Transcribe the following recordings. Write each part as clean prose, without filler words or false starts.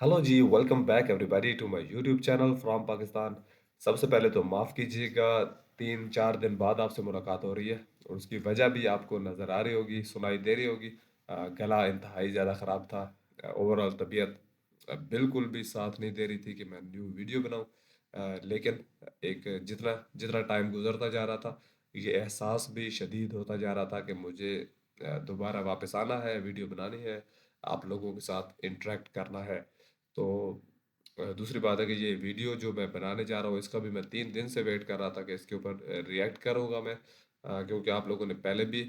Hello जी, welcome back everybody to my YouTube channel from Pakistan. सबसे पहले तो माफ़ कीजिएगा, 3-4 दिन बाद आपसे मुलाकात हो रही है और उसकी वजह भी आपको नज़र आ रही होगी, सुनाई दे रही होगी। गला इंतहाई ज़्यादा ख़राब था। ओवरऑल तबीयत बिल्कुल भी साथ नहीं दे रही थी कि मैं न्यू वीडियो बनाऊँ। लेकिन एक जितना जितना टाइम गुज़रता जा रहा था, ये एहसास भी शदीद होता जा रहा था कि मुझे दोबारा वापस आना है, वीडियो बनानी है, आप लोगों के साथ इंटरेक्ट करना है। तो दूसरी बात है कि ये वीडियो जो मैं बनाने जा रहा हूँ इसका भी मैं 3 दिन से वेट कर रहा था कि इसके ऊपर रिएक्ट करूँगा मैं, क्योंकि आप लोगों ने पहले भी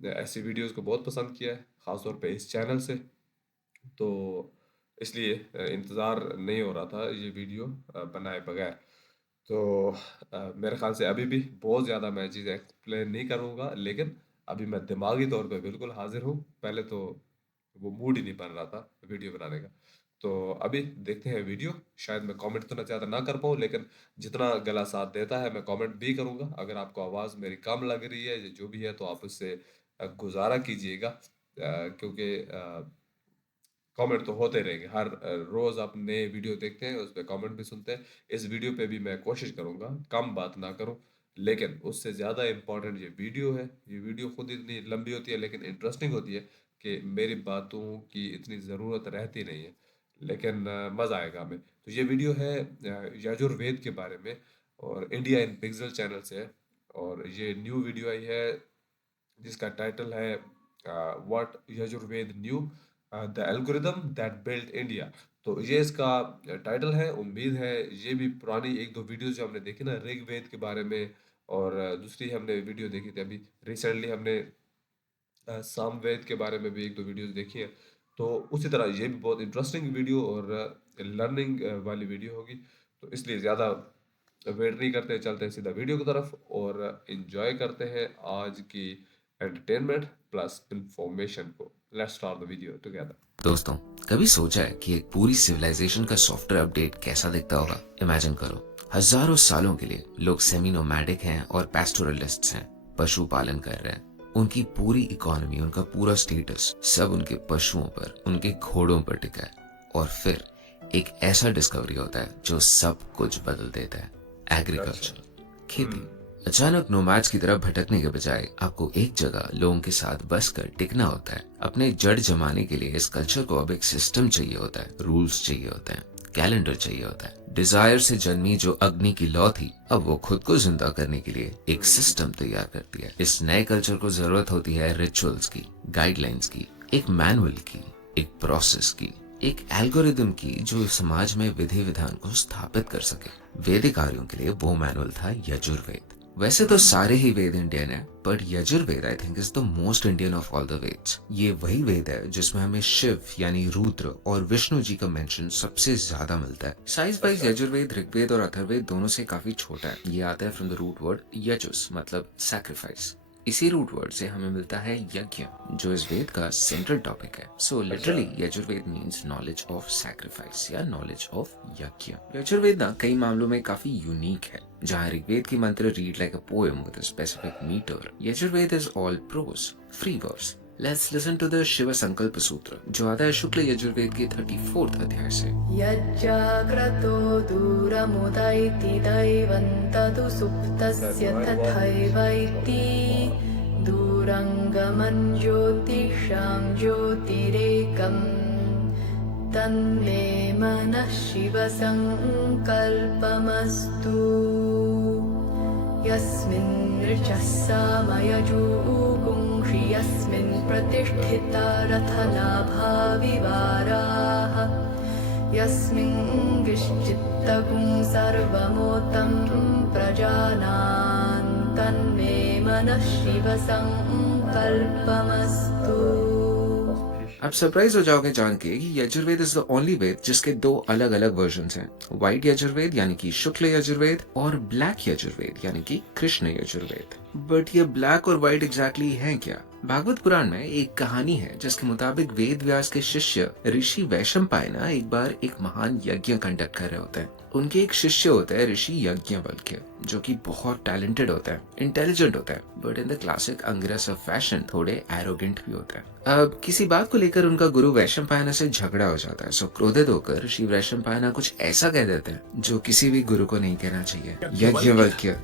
ऐसी वीडियोस को बहुत पसंद किया है, ख़ासतौर पे इस चैनल से। तो इसलिए इंतज़ार नहीं हो रहा था ये वीडियो बनाए बगैर। तो मेरे ख़्याल से अभी भी बहुत ज़्यादा मैं चीज़ें एक्सप्लेन नहीं करूँगा, लेकिन अभी मैं दिमागी तौर पे बिल्कुल हाज़िर हूँ। पहले तो वो मूड ही नहीं बन रहा था वीडियो बनाने का। तो अभी देखते हैं वीडियो। शायद मैं कमेंट तो ना ज़्यादा ना कर पाऊँ, लेकिन जितना गला साथ देता है मैं कमेंट भी करूँगा। अगर आपको आवाज़ मेरी कम लग रही है या जो भी है तो आप उससे गुज़ारा कीजिएगा, क्योंकि कमेंट तो होते रहेंगे। हर रोज़ आप नए वीडियो देखते हैं, उस पे कमेंट भी सुनते हैं। इस वीडियो पे भी मैं कोशिश करूँगा कम बात ना करूँ, लेकिन उससे ज़्यादा इम्पोर्टेंट ये वीडियो है। ये वीडियो खुद इतनी लंबी होती है लेकिन इंटरेस्टिंग होती है कि मेरी बातों की इतनी ज़रूरत रहती नहीं है, लेकिन मज़ा आएगा हमें। तो ये वीडियो है यजुर्वेद के बारे में और इंडिया इन पिक्सल चैनल से है। और ये न्यू वीडियो आई है जिसका टाइटल है what Yajurveda new, the algorithm that built India. तो ये इसका टाइटल है। उम्मीद है ये भी पुरानी एक दो वीडियोस जो हमने देखी ना ऋग्वेद के बारे में, और दूसरी हमने वीडियो देखी थी अभी रिसेंटली, हमने सामवेद के बारे में भी एक दो वीडियोस देखी है। तो उसी तरह ये भी बहुत इंटरेस्टिंग वीडियो और लर्निंग वाली वीडियो होगी। तो इसलिए ज़्यादा वेट नहीं करते, चलते हैं सीधा वीडियो की तरफ और इंजॉय करते हैं आज की एंटरटेनमेंट प्लस इंफॉर्मेशन को। Let's start the video together. दोस्तों, कभी सोचा है कि एक पूरी सिविलाइजेशन का सॉफ्टवेयर अपडेट कैसा दिखता होगा? इमेजिन करो, हजारों सालों के लिए लोग सेमी नोमैडिक हैं और पैस्टोरलिस्ट्स हैं, पशु पालन कर रहे हैं। उनकी पूरी इकोनॉमी, उनका पूरा स्टेटस सब उनके पशुओं पर, उनके घोड़ों पर टिका है। और फिर एक ऐसा डिस्कवरी होता है जो सब कुछ बदल देता है, अच्छा। एग्रीकल्चर, खेती। हम्म। अचानक नोमैड्स की तरफ भटकने के बजाय आपको एक जगह लोगों के साथ बस कर टिकना होता है। अपने जड़ जमाने के लिए इस कल्चर को अब एक सिस्टम चाहिए होता है, रूल्स चाहिए होते हैं, कैलेंडर चाहिए होता है। डिजायर से जन्मी जो अग्नि की लौ थी, अब वो खुद को जिंदा करने के लिए एक सिस्टम तैयार करती है। इस नए कल्चर को जरूरत होती है रिचुअल्स की, गाइडलाइंस की, एक मैनुअल की, एक प्रोसेस की, एक एल्गोरिदम की जो समाज में विधि विधान को स्थापित कर सके। वैदिक आर्यों के लिए वो मैनुअल था यजुर्वेद। वैसे तो सारे ही वेद इंडियन है, but Yajurveda I think is the most Indian of all the Vedas. ये वही वेद है जिसमें हमें शिव यानी रुद्र और विष्णु जी का मेंशन सबसे ज्यादा मिलता है। साइज वाइज अच्छा। यजुर्वेद ऋग्वेद और अथर्ववेद दोनों से काफी छोटा है। ये आता है फ्रॉम द रूट वर्ड यजुस, मतलब सैक्रिफाइस। इसी रूट वर्ड से हमें मिलता है यज्ञ, जो इस वेद का सेंट्रल टॉपिक है। सो अच्छा। Literally Yajurveda means knowledge of sacrifice या नॉलेज ऑफ यज्ञ। यजुर्वेद ना कई मामलों में काफी यूनिक है। जहाँ ऋग्वेद की मंत्र read like a poem with a specific metre, Yajurveda is all prose, free verse. Let's listen to the Shiv Sankalp Sutra, जो आता है शुक्ल यजुर्वेद के 34th अध्याय से। यज्जाग्रतो दूरमुदैति दैवं तदु सुप्तस्य तथैवैति दूरङ्गमं ज्योतिषां ज्योतिरेकम् तन्मे मनः शिवसङ्कल्पमस्तु यस्मिन् ऋचः सामयजूगुंषि यस्मिन् प्रतिष्ठिता रथनाभा विवाराः यस्मिन् विश्चित्तगुं सर्वमोतं प्रजानां तन्मे मनः शिवसङ्कल्पमस्तु। आप सरप्राइज हो जाओगे जान के कि यजुर्वेद इज द ओनली वेद जिसके दो अलग अलग वर्जन हैं। व्हाइट यजुर्वेद यानी कि शुक्ल यजुर्वेद और ब्लैक यजुर्वेद यानी कि कृष्ण यजुर्वेद। बट ये ब्लैक और व्हाइट एग्जैक्टली हैं क्या? भागवत पुराण में एक कहानी है जिसके मुताबिक वेद व्यास के शिष्य ऋषि वैशंपायन एक बार एक महान यज्ञ कंडक्ट कर रहे होते हैं। उनके एक शिष्य होता है ऋषि याज्ञवल्क्य, जो कि बहुत टैलेंटेड होता है, इंटेलिजेंट होता है, बट इन द क्लासिक अंग्रेस ऑफ फैशन थोड़े एरोगेंट भी होता है। अब किसी बात को लेकर उनका गुरु वैशंपायन से झगड़ा हो जाता है। सो क्रोधित होकर ऋषि वैशंपायन कुछ ऐसा कह देते हैं जो किसी भी गुरु को नहीं कहना चाहिए। याज्ञवल्क्य,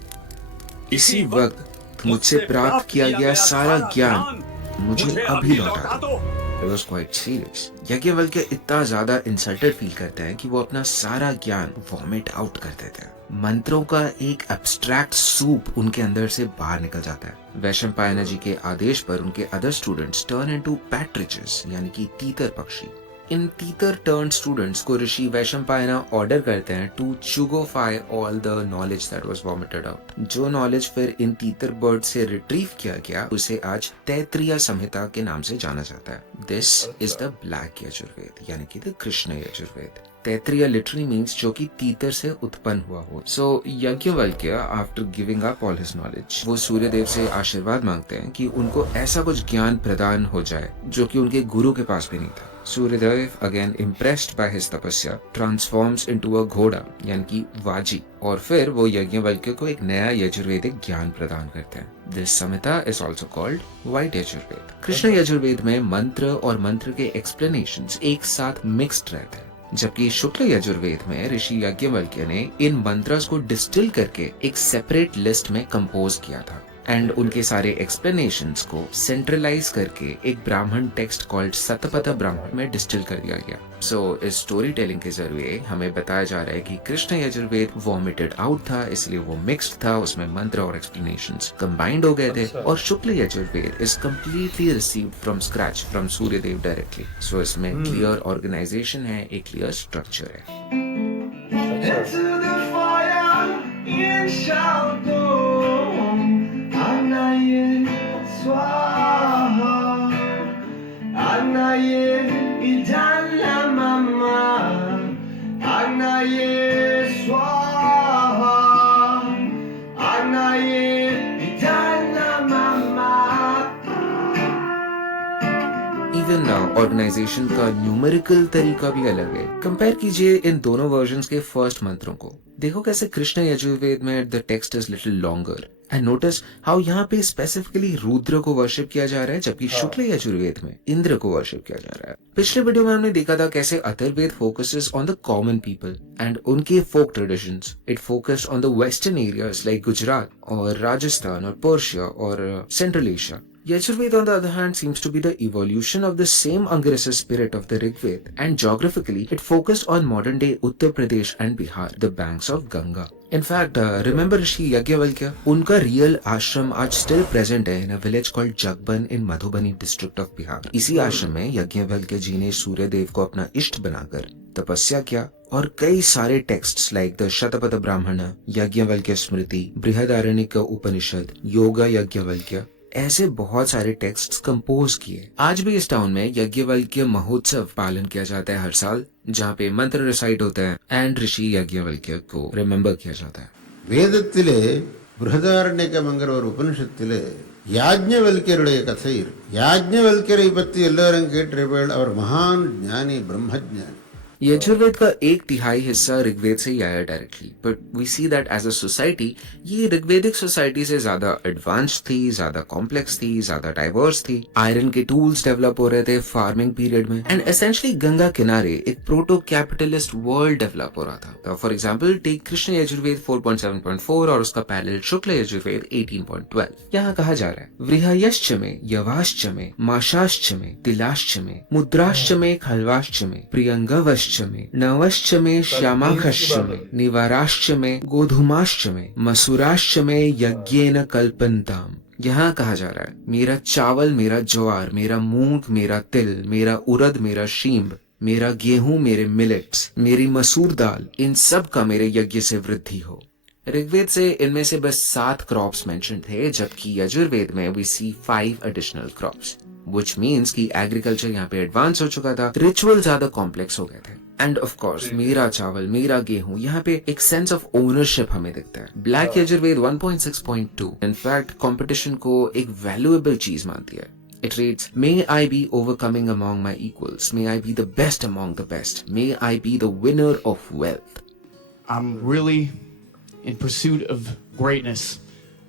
इसी वक्त मुझसे प्राप्त किया गया सारा ज्ञान मुझे अभी लौटा दो। It was quite serious. Yajnavalkya इतना ज्यादा इंसल्टेड फील करते हैं कि वो अपना सारा ज्ञान वॉमिट आउट कर देते हैं। मंत्रों का एक एब्स्ट्रैक्ट सूप उनके अंदर से बाहर निकल जाता है। वैशंपायन जी के आदेश पर उनके अदर स्टूडेंट्स टर्न इनटू पैट्रिचेस, यानी कि तीतर पक्षी। इन तीतर टर्न स्टूडेंट्स को ऋषि वैशंपायन ऑर्डर करते हैं टू चुगोफाई all the knowledge that was vomited out. जो नॉलेज फिर इन तीतर बर्ड से रिट्रीव किया गया उसे आज तैत्तिरीय संहिता के नाम से जाना जाता है। This is the black Yajurveda, यानी कि the Krishna Yajurveda. Taittiriya literally means जो कि तीतर से उत्पन्न हुआ हो। So Yajnavalkya after giving up all his knowledge, वो सूर्यदेव से आशीर्वाद मांगते हैं कि उनको ऐसा कुछ ज्ञान प्रदान हो जाए जो कि उनके गुरु के पास भी नहीं था। Suryadev again impressed by his तपस्या ट्रांसफॉर्म्स इनटू अ घोड़ा, यानी कि वाजी, और फिर वो याज्ञवल्क्य को एक नया यजुर्वेदिक ज्ञान प्रदान करते हैं। This Samhita is also called white Yajurveda. Krishna Yajurveda में मंत्र और मंत्र के एक्सप्लेनेशंस एक साथ मिक्स्ड रहते हैं, जबकि शुक्ल यजुर्वेद में ऋषि याज्ञवल्क्य ने इन मंत्रस को डिस्टिल करके एक सेपरेट लिस्ट में कंपोज किया था एंड उनके सारे एक्सप्लेनेशंस को सेंट्रलाइज करके एक ब्राह्मण टेक्स्ट कॉल्ड शतपथ ब्राह्मण में डिस्टिल कर दिया गया। सो इस स्टोरी टेलिंग के जरिए हमें बताया जा रहा है कि कृष्ण यजुर्वेद वॉमिटेड आउट था, इसलिए वो मिक्स्ड था, उसमें मंत्र और एक्सप्लेनेशंस कंबाइंड हो गए थे। और Shukla Yajurveda is completely received from scratch from Suryadev directly. So इसमें क्लियर ऑर्गेनाइजेशन है, एक क्लियर स्ट्रक्चर है। Into the fire in shadow, Anaye Swaha, Anaye Idala Mama, Anaye Swaha, Anaye Idala Mama. Even organisation का numerical तरीका भी अलग है। कंपेयर कीजिए इन दोनों वर्जन्स के फर्स्ट मंत्रों को। देखो कैसे कृष्ण यजुर्वेद में the text is little longer and notice how यहाँ पे स्पेसिफिकली रुद्र को वर्शिप किया जा रहा है, जबकि शुक्ल यजुर्वेद में इंद्र को वर्शिप किया जा रहा है। पिछले वीडियो में हमने देखा था कैसे Atharvaveda focuses on the common people and उनके folk traditions. It focused on the western areas like Gujarat और राजस्थान और पर्शिया और central Asia. Yajurveda, on the other hand, seems to be the evolution of the same Angresa spirit of the Rigveda, and geographically, it focused on modern-day Uttar Pradesh and Bihar, the banks of Ganga. In fact, remember Rishi Yajnavalkya? उनका real आश्रम आज still present है in a village called Jagban in Madhubani district of Bihar. इसी आश्रम में यज्ञवल्क्य जी ने सूर्यदेव को अपना इष्ट बनाकर तपस्या किया और कई सारे texts like the Shatapatha Brahmana, Yajnavalkya स्मृति, बृहदारण्यक उपनिषद, योगा यज्ञवल्क्य, ऐसे बहुत सारे टेक्स्ट्स कंपोज किए। आज भी इस टाउन में यज्ञवल्क्य महोत्सव पालन किया जाता है हर साल, जहाँ पे मंत्र रिसाइट होता है एंड ऋषि यज्ञवल्क्य को रिमेम्बर किया जाता है। வேதத்திலே பிருஹதாரண்யகம்ங்கிற ஒரு உபனிஷத்திலே யாஜ்ஞவல்க்யருடைய கதை இருக்கு. யாஜ்ஞவல்க்யரை பற்றி எல்லாரும் கேட்டிருப்பீர்கள். அவர் மகான் ஞானி, பிரம்மஜானி. यजुर्वेद का एक तिहाई हिस्सा ऋग्वेद से ही आया directly, but we see that as a society ये ऋग्वेदिक सोसाइटी से ज्यादा एडवांस थी, ज्यादा कॉम्प्लेक्स थी, ज्यादा डाइवर्स थी। आयरन के टूल्स डेवलप हो रहे थे फार्मिंग पीरियड में एंड एसेंशियली गंगा किनारे एक प्रोटो कैपिटलिस्ट वर्ल्ड डेवलप हो रहा था। For example take Krishna Yajurveda 4.7.4 और उसका पैरेलल शुक्ल यजुर्वेद 18.12। यहाँ कहा जा रहा है वृहयश्च में, यवाश्च में, माशाश्च में, तिलाश्च में, मुद्राश्च में, खल्वाश्च में, प्रियंगवश्च में, नवश्च में, श्यामाखश्च में, निवाराश्च में, गोधूमाश्च में, मसूराश्च में यज्ञेन कल्पन्ताम। यहाँ कहा जा रहा है मेरा चावल, मेरा ज्वार, मेरा मूंग, मेरा तिल, मेरा उड़द, मेरा शींब, मेरा गेहूं, मेरे मिलेट्स, मेरी मसूर दाल, इन सब का मेरे यज्ञ से वृद्धि हो। ऋग्वेद से इनमें से बस 7 क्रॉप्स मेंशन थे, जबकि यजुर्वेद में we see 5 additional crops, which means कि एग्रीकल्चर यहाँ पे एडवांस हो चुका था, रिचुअल ज्यादा कॉम्प्लेक्स हो गए थे एंड ऑफ कोर्स मेरा चावल, मेरा गेहूं, यहाँ पे एक सेंस ऑफ ओनरशिप हमें दिखता है। ब्लैक यजुर्वेद 1.6.2 इनफैक्ट कंपटीशन को एक वैल्यूएबल चीज मानती है It reads, "May I be overcoming among my equals. May I be the best among the best. May I be the winner of wealth." I'm really in pursuit of greatness.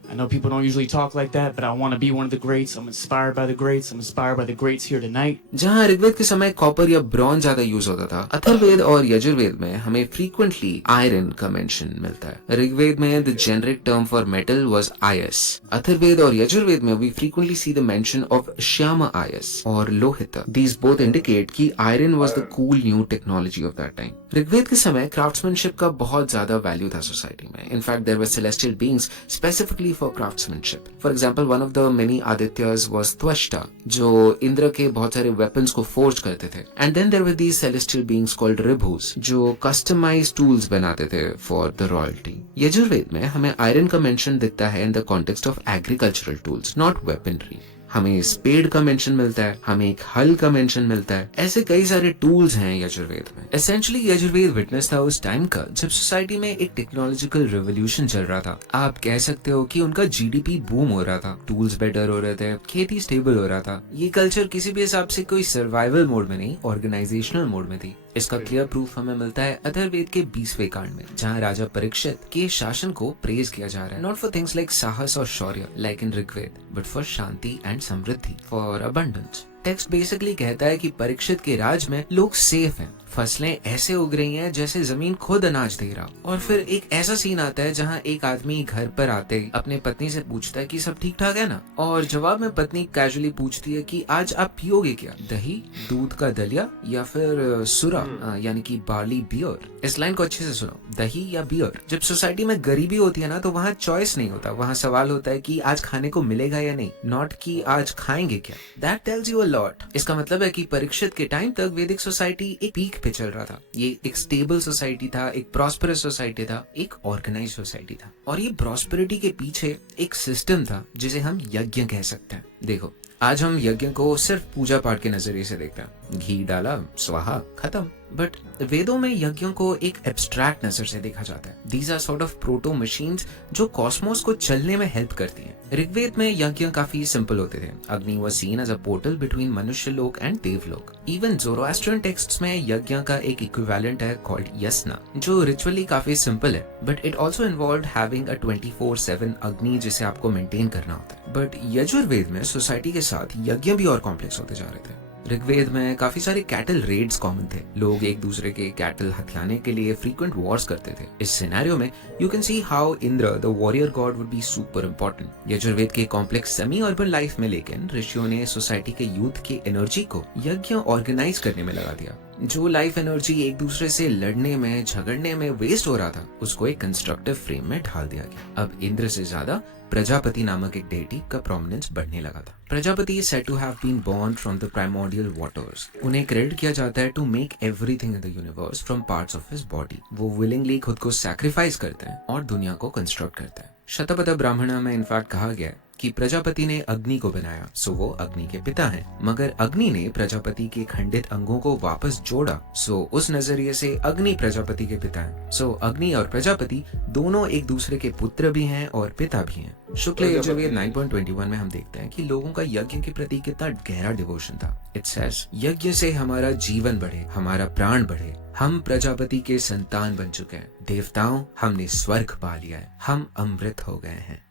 I know people don't usually talk like that, but I want to be one of the greats. I'm inspired by the greats. I'm inspired by the greats here tonight. जहाँ ऋग्वेद के समय copper या bronze ज्यादा use होता था, अथर्ववेद और यजुर्वेद में हमें फ्रीक्वेंटली आयरन का मेंशन मिलता है। ऋग्वेद में the generic term for metal was ayas. Atharvaveda और यजुर्वेद में we frequently see the mention of shyam ayas और लोहित। दीज बोथ इंडिकेट कि iron was the cool new technology of that time. Rigveda के समय क्राफ्ट्समैनशिप का बहुत ज्यादा वैल्यू था सोसाइटी में। In fact there were celestial beings specifically for craftsmanship. For example, one of the many Adityas was Tvashta, जो इंद्र के बहुत सारे वेपन्स को फोर्ज करते थे। And then there were these celestial beings called Ribhus, जो कस्टमाइज्ड टूल्स बनाते थे फॉर द रॉयल्टी। यजुर्वेद में हमें आयरन का मेंशन दिखता है in the context of agricultural tools, not weaponry. हमें स्पेड का मेंशन मिलता है, हमें एक हल का मेंशन मिलता है। ऐसे कई सारे टूल्स हैं यजुर्वेद में। एसेंशियली यजुर्वेद विटनेस था उस टाइम का जब सोसाइटी में एक टेक्नोलॉजिकल रिवोल्यूशन चल रहा था। आप कह सकते हो कि उनका जीडीपी बूम हो रहा था, टूल्स बेटर हो रहे थे, खेती स्टेबल हो रहा था। ये कल्चर किसी भी हिसाब से कोई सर्वाइवल मोड में नहीं, ऑर्गेनाइजेशनल मोड में थी। इसका क्लियर प्रूफ हमें मिलता है अथर्ववेद के 20वें कांड में, जहाँ राजा परीक्षित के शासन को प्रेज किया जा रहा है, नॉट फॉर थिंग्स लाइक साहस और शौर्य like in Rigveda, but for शांति एंड समृद्धि, फॉर अबंडेंस। टेक्स्ट बेसिकली कहता है कि परीक्षित के राज में लोग सेफ हैं, फसलें ऐसे उग रही हैं जैसे जमीन खुद अनाज दे रहा। और फिर एक ऐसा सीन आता है जहाँ एक आदमी घर पर आते ही अपने पत्नी से पूछता है कि सब ठीक ठाक है ना, और जवाब में पत्नी कैजुअली पूछती है कि आज आप पियोगे क्या, दही, दूध का दलिया या फिर सुरा यानी कि बार्ली बियर। इस लाइन को अच्छे से सुनो, दही या बियर। जब सोसाइटी में गरीबी होती है ना, तो वहाँ चॉइस नहीं होता, वहाँ सवाल होता है कि आज खाने को मिलेगा या नहीं, नॉट कि आज खाएंगे क्या। That tells you a lot. इसका मतलब है कि परीक्षित के टाइम तक वैदिक सोसाइटी एक पीक पे चल रहा था। ये एक स्टेबल सोसाइटी था, एक प्रॉस्परस सोसाइटी था, एक ऑर्गेनाइज्ड सोसाइटी था। और ये प्रॉस्पेरिटी के पीछे एक सिस्टम था जिसे हम यज्ञ कह सकते हैं। देखो, आज हम यज्ञ को सिर्फ पूजा पाठ के नजरिए से देखते हैं, घी डाला, स्वाहा, खत्म। बट वेदों में यज्ञों को एक एब्स्ट्रैक्ट नजर से देखा जाता है। These are sort of proto machines जो कॉस्मोस को चलने में हेल्प करती हैं। ऋग्वेद में यज्ञ काफी सिंपल होते थे। Agni was seen as a portal between manushya lok and देवलोक। इवन ज़ोरोएस्ट्रियन टेक्स्ट्स में यज्ञ का एक इक्विवेलेंट है कॉल्ड यस्ना, जो रिचुअली काफी सिंपल है, but it also involved having a 24/7 अग्नि जिसे आपको मेंटेन करना होता है। बट यजुर्वेद में सोसाइटी के साथ यज्ञ भी और कॉम्प्लेक्स होते जा रहे थे। ऋग्वेद में काफी सारे कैटल रेड्स कॉमन थे। लोग एक दूसरे के कैटल हथियाने के लिए फ्रीक्वेंट वॉर्स करते थे। इस सिनेरियो में you can see how Indra the warrior God would be super important. Yajurveda के कॉम्प्लेक्स सेमी अर्बन लाइफ में लेकिन ऋषियों ने सोसाइटी के यूथ की एनर्जी को यज्ञ ऑर्गेनाइज करने में लगा दिया। जो लाइफ एनर्जी एक दूसरे से लड़ने में, झगड़ने में वेस्ट हो रहा था, उसको एक कंस्ट्रक्टिव फ्रेम में ढाल दिया गया। अब इंद्र से ज्यादा प्रजापति नामक एक डेटी का प्रोमिनेंस बढ़ने लगा था। Prajapati is said to have been born from the primordial waters. उन्हें क्रेडिट किया जाता है to make everything in the universe from parts of his body. वो willingly खुद को सैक्रिफाइस करते हैं और दुनिया को कंस्ट्रक्ट करते हैं। शतपथ ब्राह्मण में इनफैक्ट कहा गया कि प्रजापति ने अग्नि को बनाया, सो वो अग्नि के पिता हैं। मगर अग्नि ने प्रजापति के खंडित अंगों को वापस जोड़ा, सो उस नजरिए से अग्नि प्रजापति के पिता हैं। सो अग्नि और प्रजापति दोनों एक दूसरे के पुत्र भी हैं और पिता भी हैं। शुक्ल यजुर्वेद 9.21 में हम देखते हैं कि लोगों का यज्ञ के प्रति कितना गहरा डिवोशन था। इट सेज, यज्ञ से हमारा जीवन बढ़े, हमारा प्राण बढ़े। हम प्रजापति के संतान बन चुके हैं। देवताओं, हमने स्वर्ग पा लिया है, हम अमृत हो गए हैं।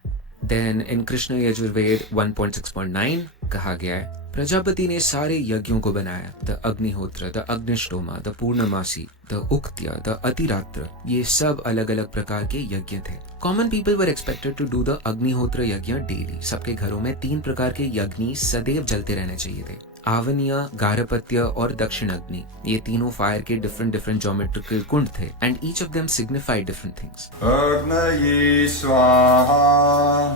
Then in कृष्ण यजुर्वेद 1.6.9 कहा गया है, प्रजापति ने सारे यज्ञों को बनाया, the Agnihotra, the Agnishtoma, the Purnamasi, the Ukthya, the Atiratra. ये सब अलग अलग प्रकार के यज्ञ थे। Common people were expected to do the Agnihotra yajna daily. सबके घरों में 3 प्रकार के यज्ञ सदैव जलते रहने चाहिए थे, आवनीय, गारहपत्य और दक्षिणाग्नि। ये तीनों फायर के डिफरेंट ज्योमेट्रिकल कुंड थे and each of them signified different things. अग्नये स्वाहा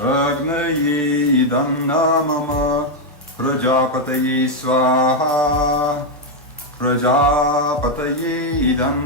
अग्नये इदं मम प्रजापतये स्वाहा प्रजापतये इदं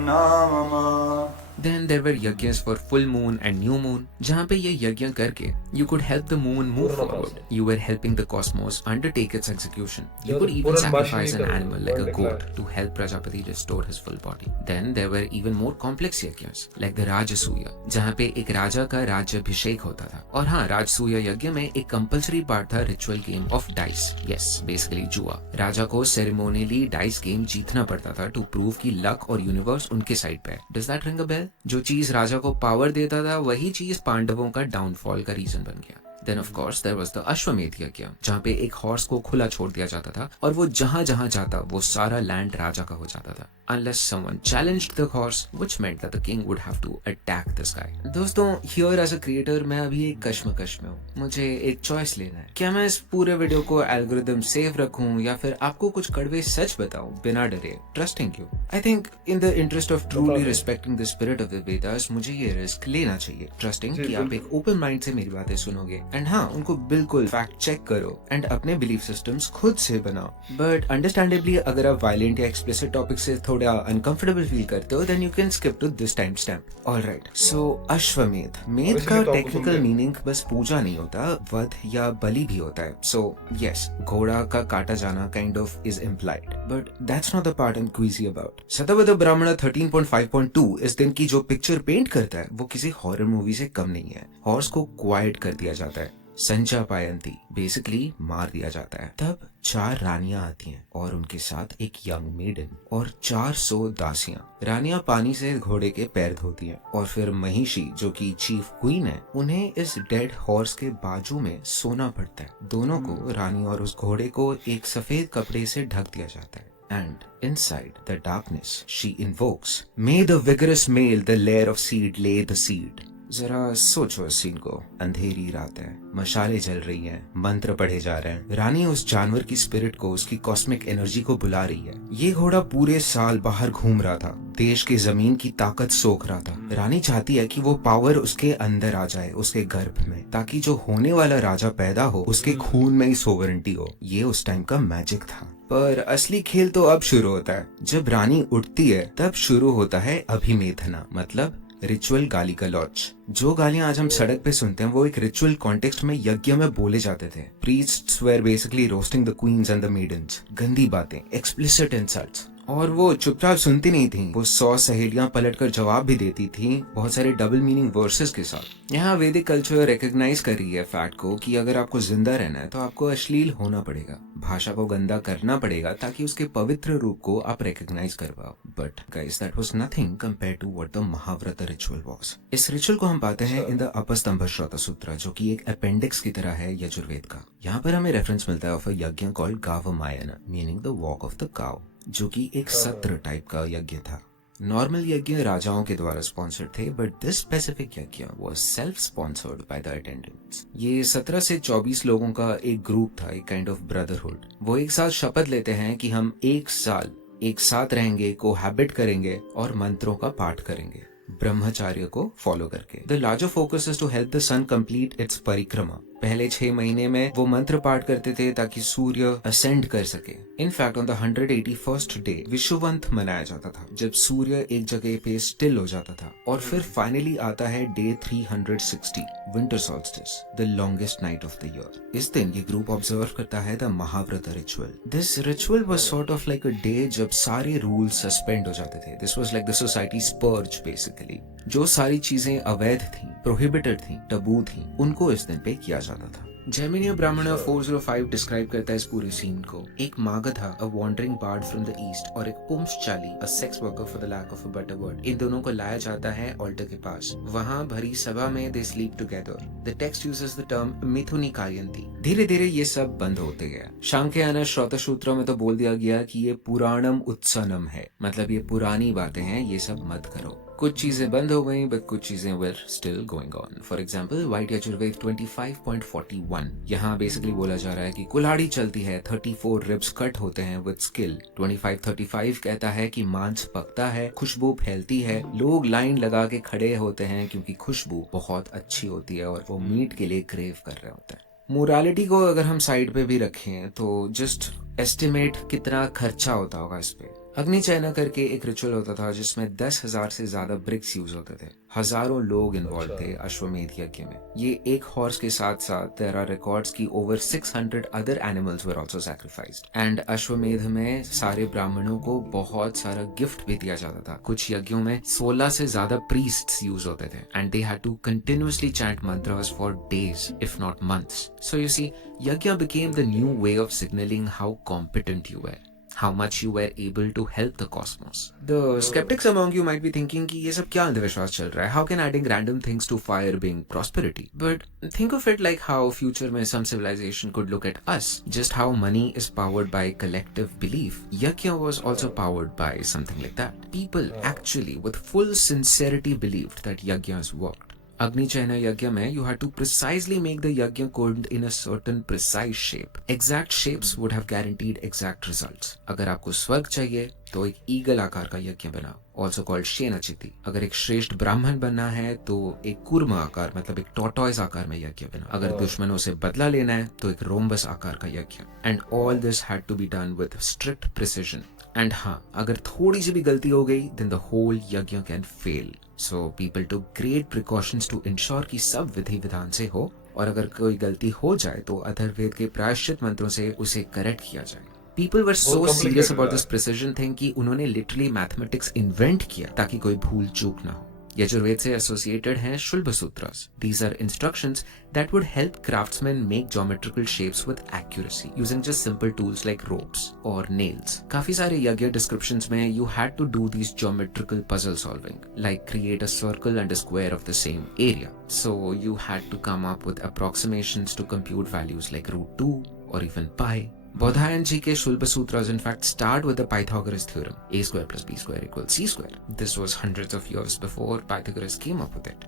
मम। Then there were yajnas for full moon and new moon, जहाँ पे ये यज्ञ करके you could help the moon move forward. You were helping the cosmos undertake its execution. You could even sacrifice an animal like a goat to help Prajapati restore his full body. Then there were even more complex yajnas like the Rajasuya, जहाँ पे एक राजा का राज्याभिषेक होता था. और हाँ, राजसूय यज्ञ में एक कंपल्सरी पार्ट था ritual game of dice. Yes, basically जुआ. राजा को सेरेमोनियली डाइस गेम जीतना पड़ता था टू प्रूव कि लक और यूनिवर्स उनके साइड पे है. Does that ring a bell? जो चीज राजा को पावर देता था वही चीज पांडवों का डाउनफॉल का रीजन बन गया. Then of course there was the अश्वमेध यज्ञ, जहाँ पे एक हॉर्स को खुला छोड़ दिया जाता था और वो जहाँ जहाँ जाता वो सारा लैंड राजा का हो जाता था. Unless someone challenged the horse, which meant that the king would have to attack this guy. दोस्तों, here as a creator मैं अभी एक कश्मकश में हूँ. मुझे एक चॉइस लेना है. क्या मैं इस पूरे वीडियो को एल्गोरिदम सेव रखूं या फिर आपको कुछ कड़वे सच बताऊं बिना डरे, trusting you. I think in the interest of truly respecting the spirit of the Vedas मुझे ये रिस्क लेना चाहिए, ट्रस्टिंग कि आप एक ओपन माइंड से मेरी बातें सुनोगे एंड हाँ, उनको बिल्कुल फैक्ट चेक करो एंड अपने बिलीफ सिस्टम्स खुद से बनाओ. बट अंडरस्टैंडेबली अगर आप वायलेंट या एक्सप्लिसिट टॉपिक से थोड़ा अनकंफर्टेबल फील करते हो, then you can skip to this time stamp. Alright, so Ashvamedha. मेध का टेक्निकल मीनिंग बस पूजा नहीं होता, वध या बलि भी होता है. सो यस, घोड़ा का काटा जाना kind of is implied, but that's not the part I am queasy about. Shatapatha Brahmana 13.5.2 इस दिन की जो पिक्चर पेंट करता है वो किसी हॉरर मूवी से कम नहीं है. हॉर्स को क्वाइट कर दिया जाता है, संचा पायंती, बेसिकली मार दिया जाता है. तब 4 रानियां आती हैं और उनके साथ एक यंग मेडन और 400 दासियां. रानियां पानी से घोड़े के पैर धोती हैं और फिर महिषी, जो कि चीफ क्वीन है, उन्हें इस डेड हॉर्स के बाजू में सोना पड़ता है. दोनों को, रानी और उस घोड़े को, एक सफेद कपड़े से ढक दिया जाता है. And inside the darkness, she invokes, "May the vigorous male, the lair of seed, lay the seed." जरा सोचो इस सीन को. अंधेरी रात है, मशाले जल रही हैं, मंत्र पढ़े जा रहे हैं. रानी उस जानवर की स्पिरिट को, उसकी कॉस्मिक एनर्जी को बुला रही है. ये घोड़ा पूरे साल बाहर घूम रहा था, देश के जमीन की ताकत सोख रहा था. रानी चाहती है कि वो पावर उसके अंदर आ जाए, उसके गर्भ में, ताकि जो होने वाला राजा पैदा हो उसके खून में ही सोवरेंटी हो. ये उस टाइम का मैजिक था. पर असली खेल तो अब शुरू होता है. जब रानी उठती है तब शुरू होता है अभिमेधना, मतलब रिचुअल गाली गलौच. जो गालियां आज हम सड़क पे सुनते हैं वो एक रिचुअल कॉन्टेक्स्ट में यज्ञ में बोले जाते थे. Priests were basically roasting the queens and the maidens. गंदी बातें, एक्सप्लिसिट इंसल्ट्स. और वो चुपचाप सुनती नहीं थी, वो 100 सहेलियां पलटकर जवाब भी देती थी, बहुत सारे डबल मीनिंग वर्सेस के साथ. यहाँ वैदिक कल्चर रिकॉग्नाइज कर रही है फैक्ट को कि अगर आपको जिंदा रहना है तो आपको अश्लील होना पड़ेगा, भाषा को गंदा करना पड़ेगा ताकि उसके पवित्र रूप को आप रिकॉग्नाइज कर पाओ. But guys, that was nothing compare to what the Mahavrat ritual was. इस रिचुअल को हम पाते हैं इन द अपस्तंभ श्रोत सूत्र, जो कि एक अपेंडिक्स की तरह है यजुर्वेद का. यहाँ पर हमें रेफरेंस मिलता है of a yajna called Gavamayana, meaning the walk of the cow, जो कि एक सत्र टाइप का यज्ञ था. नॉर्मल यज्ञ राजाओं के द्वारा स्पॉन्सर्ड थे, बट दिस स्पेसिफिक यज्ञ was self sponsored by the attendants. ये 17 से 24 लोगों का एक ग्रुप था, एक काइंड ऑफ ब्रदरहुड. वो एक साथ शपथ लेते हैं कि हम 1 साल एक साथ रहेंगे, कोहैबिट करेंगे और मंत्रों का पाठ करेंगे, ब्रह्मचार्य को फॉलो करके. The larger focus is to help the sun complete its parikrama. पहले 6 महीने में वो मंत्र पाठ करते थे ताकि सूर्य असेंड कर सके. In fact on the 181st day Vishuvant मनाया जाता था, जब सूर्य एक जगह पे स्टिल हो जाता था. और फिर फाइनली आता है day 360, winter solstice, the longest night of the year. इस दिन ये ग्रुप ऑब्जर्व करता है the Mahavrat ritual. This ritual was sort of like a day जब सारे रूल्स सस्पेंड हो जाते थे. This was like the society purge basically. जो सारी चीजें अवैध थी, प्रोहिबिटेड थी, टबू थी, उनको इस दिन पे किया जाता था. जैमिनीय ब्राह्मण 405 डिस्क्राइब करता है इस पूरे सीन को. एक Magadha, a wandering bard from the east, और एक punschali, a sex worker for the lack of a better word. इन दोनों को लाया जाता है ऑल्टर के पास. वहाँ भरी सभा में they sleep together. The text uses the term मिथुनी कायंती. धीरे धीरे ये सब बंद होते गया. सांख्यायन श्रोत सूत्र में तो बोल दिया गया कि ये पुराणम उत्सनम है, मतलब ये पुरानी बातें हैं, ये सब मत करो. कुछ चीजें बंद हो गई, बट कुछ चीजें were still going on. For example white Yajurveda 25.41. यहाँ बेसिकली बोला जा रहा है कि कुल्हाड़ी चलती है, 34 रिब्स कट होते हैं विद स्किल. 25:35 कहता है कि मांस पकता है, खुशबू फैलती है, लोग लाइन लगा के खड़े होते हैं क्योंकि खुशबू बहुत अच्छी होती है और वो मीट के लिए क्रेव कर रहे होते हैं. मोरालिटी को अगर हम साइड पे भी रखें तो जस्ट एस्टिमेट कितना खर्चा होता होगा इस पे. अग्नि चयना करके एक रिचुअल होता था जिसमें 10,000 से ज्यादा ब्रिक्स यूज होते थे। हजारों लोग इन्वॉल्व थे अश्वमेध यज्ञ में। ये एक हॉर्स के साथ साथ देयर आर रिकॉर्ड्स की over 600 other animals were also sacrificed. And अश्वमेध में सारे ब्राह्मणों को बहुत सारा गिफ्ट भी दिया जाता था। कुछ यज्ञों में 16 से ज्यादा प्रीस्ट्स यूज होते थे and they had to continuously chant mantras for days if not months. So you see, yajna became the new way of signalling how competent you were, how much you were able to help the cosmos. The skeptics among you might be thinking कि ये सब क्या अंधविश्वास चल रहा है? How can adding random things to fire being prosperity? But think of it like how future में some civilization could look at us. Just how money is powered by collective belief. Yajna was also powered by something like that. People actually with full sincerity believed that yajnas worked. Agni Chayana Yajna में you had to precisely make the yajna cold in a certain precise shape. Exact shapes would have guaranteed exact results. अगर आपको स्वर्ग चाहिए तो एक eagle आकार का यज्ञ बनाओ, also called शेनाचिति। अगर एक श्रेष्ठ ब्राह्मण बनना है तो एक कूर्म आकार मतलब एक टॉर्टॉइस आकार में यज्ञ बनाओ। अगर दुश्मनों से बदला लेना है तो एक रोम्बस आकार का यज्ञ। And all this had to be done with strict precision. And हाँ, अगर थोड़ी सी भी गलती हो गई then the whole यज्ञ can fail. So people took great precautions to ensure कि सब विधि विधान से हो, और अगर कोई गलती हो जाए तो अथर्ववेद के प्रायश्चित मंत्रों से उसे करेक्ट किया जाए। People were so serious about this precision thing कि उन्होंने literally mathematics invent किया ताकि कोई भूल चूक ना हो। यजुर्वेद से एसोसिएटेड हैं Shulba सूत्रास। These are instructions that would help craftsmen make geometrical shapes with accuracy using just simple tools like ropes or nails. काफी सारे यज्ञ descriptions में you had to do these geometrical puzzle solving, like create a circle and a square of the same area. So you had to come up with approximations to compute values like √2 or even pi. Bodhayan ji ke Shulba Sutras in fact start with the Pythagoras theorem, a square plus b square equals c square. This was hundreds of years before Pythagoras came up with it.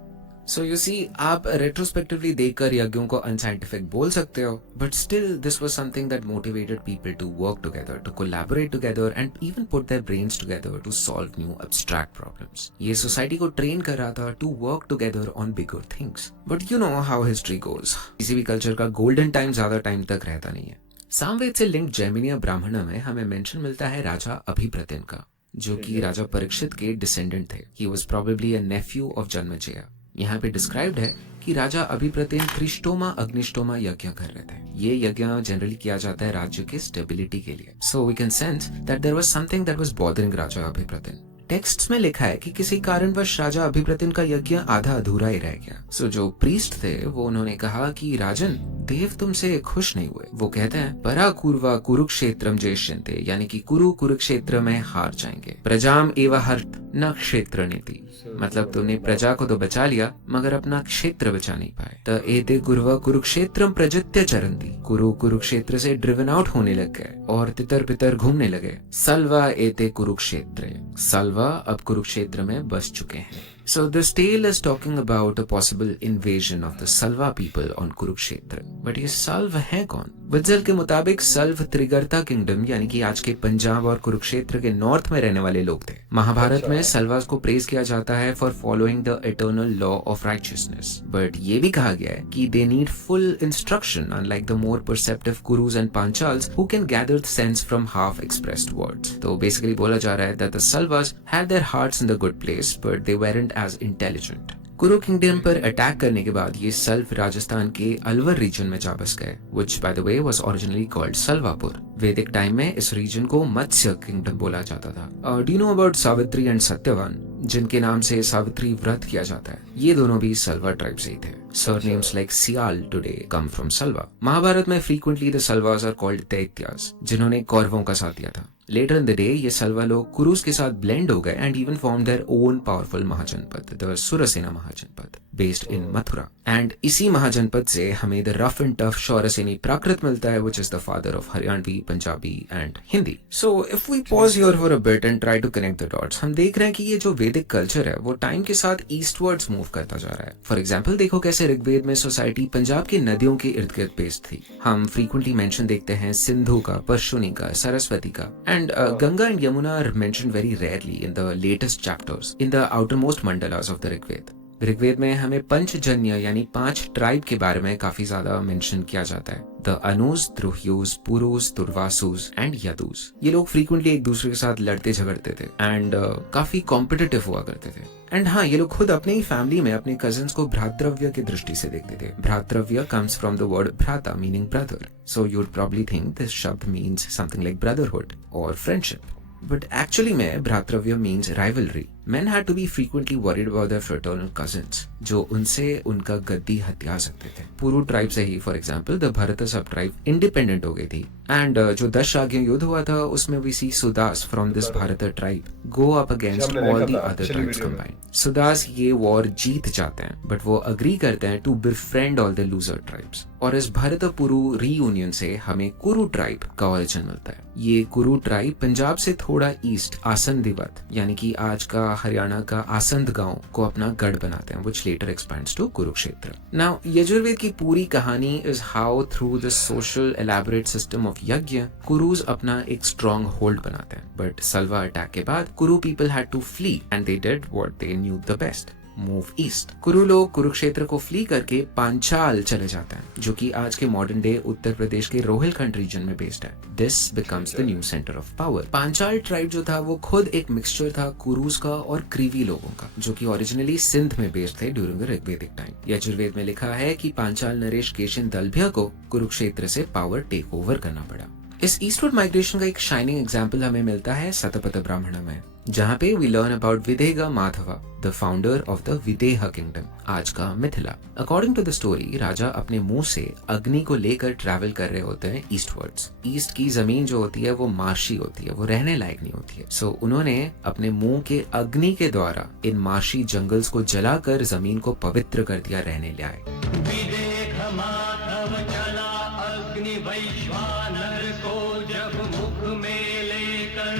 So you see, आप retrospectively देखकर यज्ञों को unscientific बोल सकते हो, but still this was something that motivated people to work together, to collaborate together and even put their brains together to solve new abstract problems. ये society को train कर रहा था to work together on bigger things. But you know how history goes. किसी भी culture का golden time ज़्यादा time तक रहता नहीं है। सामवेद से लिंक्ड जैमिनीय ब्राह्मण में हमें मेंशन मिलता है राजा अभिप्रतिन का, जो कि राजा परीक्षित के डिसेंडेंट थे। He was probably a nephew of Janmejay. यहाँ पे डिस्क्राइब्ड है कि राजा अभिप्रतिन त्रिष्टोमा अग्निष्टोमा यज्ञ कर रहे थे। ये यज्ञ जनरली किया जाता है राज्य के स्टेबिलिटी के लिए। So we can sense that there was something that was bothering Raja Abhipratin. Texts में लिखा है कि किसी कारणवश राजा अभिप्रतिन का यज्ञ आधा अधूरा ही रह गया। सो जो प्रीस्ट थे वो उन्होंने कहा कि राजन, देव तुमसे खुश नहीं हुए। वो कहते हैं परा कुर्वा कुरुक्षेत्रम जयिष्यन्ते, यानी कि कुरुक्षेत्र में हार जाएंगे। प्रजाम एव हर्त न क्षेत्र नीति, मतलब तुमने प्रजा को तो बचा लिया मगर अपना क्षेत्र बचा नहीं पाए। त एते कुर्वा कुरुक्षेत्रम प्रजित्य चरन्ति, कुरुक्षेत्र से ड्रिवन आउट होने लग गए और तितर पितर घूमने लगे। सल्वा एते कुरुक्षेत्रे, सल्वा अब कुरुक्षेत्र में बस चुके हैं। So this tale is talking about a possible invasion of the Salva people on Kurukshetra. But ये सल्व है कौन? वित्सल के मुताबिक सल्व त्रिगर्ता किंगडम यानी कि आज के पंजाब और कुरुक्षेत्र के नॉर्थ में रहने वाले लोग थे। महाभारत में सल्वास को प्रेज किया जाता है for following the eternal law of righteousness, but ये भी कहा गया है कि they need full instruction unlike the more perceptive Kurus and Panchalas who can gather the sense from half expressed words. तो बेसिकली बोला जा रहा है that the Salvas had their hearts in the good place but they weren't as intelligent. Kuru kingdom पर अटैक करने के बाद ये सल्व राजस्थान के अलवर रीजन में जा बस गए, which by the way was originally called सल्वापुर। वैदिक टाइम में इस रीजन को मत्स्य किंगडम बोला जाता था। Do you know about Savitri and Satyavan, जिनके नाम से सावित्री व्रत किया जाता है? ये दोनों भी सल्वा ट्राइब से ही थे। Surnames like Sial today come from Salva. Mahabharat में frequently the Salvas are called दैत्यास, जिन्होंने कौरवों का साथ दिया था। Later in the day ये सल्वा लोग कुरुस के साथ blend हो गए and even formed their own powerful महाजनपद, the Surasena महाजनपद, based in Mathura. And इसी महाजनपद से हमें the rough and tough Shauraseni प्राकृत मिलता है, which is the father of Haryanvi, Punjabi and Hindi. So if we pause here for a bit and try to connect the dots, हम देख रहे हैं कि ये जो वैदिक कल्चर है वो टाइम के साथ ईस्टवर्ड्स मूव करता जा रहा है। फॉर एग्जाम्पल देखो कैसे ऋग्वेद में सोसाइटी पंजाब की नदियों के इर्द गिर्द बेस्ड थी। हम फ्रीक्वेंटली मेंशन देखते हैं सिंधु का, परशुनी का, सरस्वती का, and Ganga and Yamuna are mentioned very rarely in the latest chapters in the outermost mandalas of the Rigveda. Rigveda में हमें पंचजन्य यानी 5 ट्राइब के बारे में काफी ज्यादा मेंशन किया जाता है। द अनुज, द्रुह्युज, पुरुष, तुर्वासुज एंड यदुज। ये लोग फ्रीक्वेंटली एक दूसरे के साथ लड़ते झगड़ते थे एंड काफी कॉम्पिटिटिव हुआ करते थे। एंड हाँ, ये लोग खुद अपने ही फैमिली में अपने कजिन्स को भ्रातृव्य की दृष्टि से देखते थे। भ्रातृव्य कम्स फ्रॉम द वर्ड भ्राता meaning brother, so you would probably think this शब्द मीन्स समथिंग लाइक ब्रदरहुड और फ्रेंडशिप, but actually में भ्रातृव्य means rivalry. Men had to be frequently worried about their fraternal cousins, जो उनसे उनका गद्दी हत्या सकते थे। पुरु ट्राइब से ही फॉर एग्जाम्पल द भरत सब ट्राइब इंडिपेंडेंट हो गई थी एंड जो 10 शाग्य युद्ध हुआ था उसमें we see Sudas from this Bharata tribe go up against all the other tribes combined. Sudas ये वॉर जीत जाते हैं बट वो अग्री करते हैं to befriend all the loser tribes, और इस भरत पुरु रीयूनियन से हमें कुरु ट्राइब का ओरिजिन मिलता है। ये कुरु ट्राइब पंजाब से थोड़ा ईस्ट आसंदिवत यानी कि आज का हरियाणा का आसंद गांव को अपना गढ़ बनाते हैं, which later expands to Kurukshetra. Now, Yajurveda की पूरी कहानी is how through the social elaborate system of यज्ञ कुरुज अपना एक strong hold बनाते हैं। But सल्वा अटैक के बाद कुरु people had to flee and they did what they knew the best, move east. कुरु लोग कुरुक्षेत्र को फ्ली करके पांचाल चले जाते हैं, जो कि आज के मॉडर्न डे उत्तर प्रदेश के रोहिलखंड रीजन में बेस्ड है। This becomes the new centre of power. Panchal tribe जो था वो खुद एक मिक्सचर था कुरुज का और क्रीवी लोगों का, जो कि ओरिजिनली सिंध में बेस्ड थे during the Rigvedic time. Yajurveda में लिखा है कि पांचाल नरेश केशिन दलभिया को कुरुक्षेत्र से पावर टेक ओवर करना पड़ा। इस ईस्टवर्ड माइग्रेशन का एक शाइनिंग एग्जाम्पल हमें मिलता है सतपथ ब्राह्मण में, जहाँ पे we learn about Videha Madhava, the founder of the Videha kingdom, आज का Mithila. According to the story, राजा अपने मुंह से अग्नि को लेकर ट्रैवल कर रहे होते हैं ईस्टवर्ड्स। ईस्ट की जमीन जो होती है वो मार्शी होती है, वो रहने लायक नहीं होती है। सो उन्होंने अपने मुंह के अग्नि के द्वारा इन मार्शी जंगल्स को जलाकर जमीन को पवित्र कर दिया रहने लायक। विदेह माधव चला अग्नि वैश्वानर को जब मुख में लेकर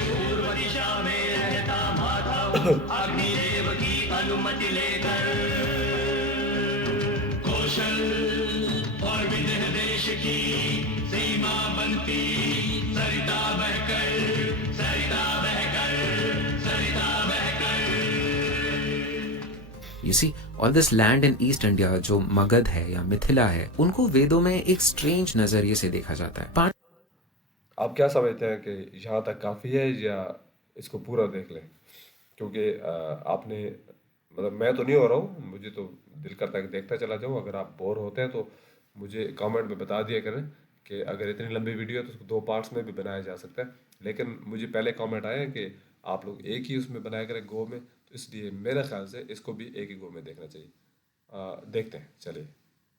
पूर्व दिशा में रहता माधव अग्निदेव की अनुमति लेकर कौशल और विदेह देश की सीमा बनती सरिता बहकर सरिता बहकर सरिता बहकर। You see, all this land in East India जो मगध है या मिथिला है, उनको वेदों में एक स्ट्रेंज नजरिए से देखा जाता है। आप क्या समझते हैं कि यहाँ तक काफ़ी है या इसको पूरा देख लें? क्योंकि आपने मतलब मैं तो नहीं हो रहा हूँ, मुझे तो दिल करता है कि देखता चला जाऊँ। अगर आप बोर होते हैं तो मुझे कमेंट में बता दिया करें कि अगर इतनी लंबी वीडियो है तो उसको 2 पार्ट्स में भी बनाया जा सकता है। लेकिन मुझे पहले कमेंट आया कि आप लोग एक ही उसमें बनाया करें गो में, तो इसलिए मेरे ख्याल से इसको भी एक ही गो में देखना चाहिए। देखते हैं, चलिए।